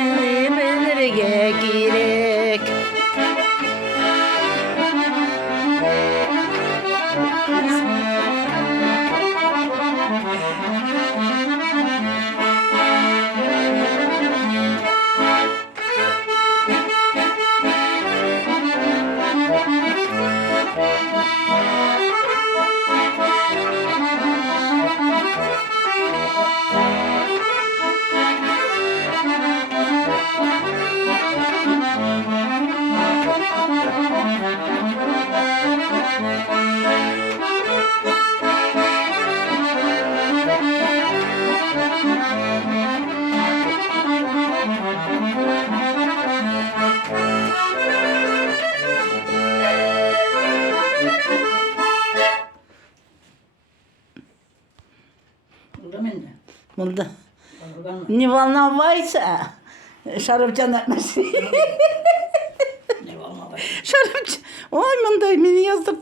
belirge girek. Burada mı? Bunda. Organ mı? Nivalna varsa şarapcan etmesi. Ne var mı? Şarapcan. Oy bunda beni yazdırdı.